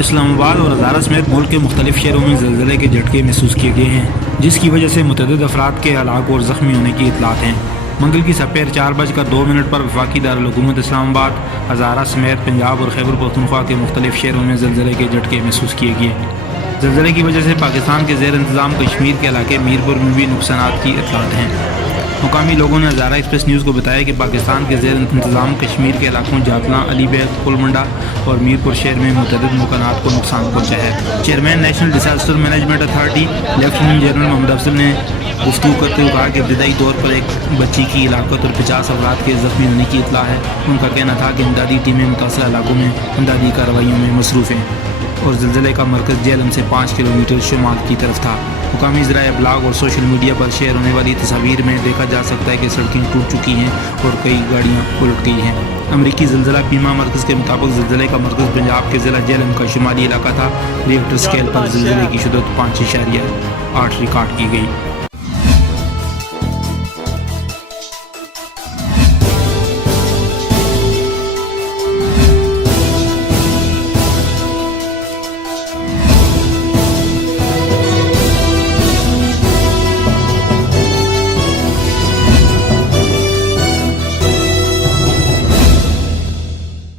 اسلام آباد اور ہزارہ سمیت ملک کے مختلف شہروں میں زلزلے کے جھٹکے محسوس کیے گئے ہیں، جس کی وجہ سے متعدد افراد کے ہلاک اور زخمی ہونے کی اطلاعات ہیں۔ منگل کی سپیر 4:02 پر وفاقی دارالحکومت اسلام آباد، ہزارہ سمیت پنجاب اور خیبر پختونخوا کے مختلف شہروں میں زلزلے کے جھٹکے محسوس کیے گئے۔ زلزلے کی وجہ سے پاکستان کے زیر انتظام کشمیر کے علاقے میرپور میں بھی نقصانات کی اطلاعات ہیں۔ مقامی لوگوں نے ہزارہ ایکسپریس نیوز کو بتایا کہ پاکستان کے زیر انتظام کشمیر کے علاقوں جاتلاں، علی بیگ، پل منڈا اور میرپور شہر میں متعدد مکانات کو نقصان پہنچا ہے۔ Chairman National Disaster Management Authority lieutenant general Muhammad Afzal نے گفتگو کرتے ہوئے کہا کہ ابتدائی طور پر ایک بچی کی ہلاکت اور 50 افراد کے زخمی ہونے کی اطلاع ہے۔ ان کا کہنا تھا کہ امدادی ٹیمیں متاثرہ علاقوں میں امدادی کارروائیوں میں مصروف ہیں اور زلزلے کا مرکز جہلم سے 5 کلومیٹر شمال کی طرف تھا۔ مقامی ذرائع ابلاغ اور سوشل میڈیا پر شیئر ہونے والی تصاویر میں دیکھا جا سکتا ہے کہ سڑکیں ٹوٹ چکی ہیں اور کئی گاڑیاں الٹ گئی ہیں۔ امریکی زلزلہ بیمہ مرکز کے مطابق زلزلے کا مرکز پنجاب کے ضلع جہلم کا شمالی علاقہ تھا۔ ریکٹر اسکیل پر زلزلے کی شدت 5.8 ریکارڈ کی گئی۔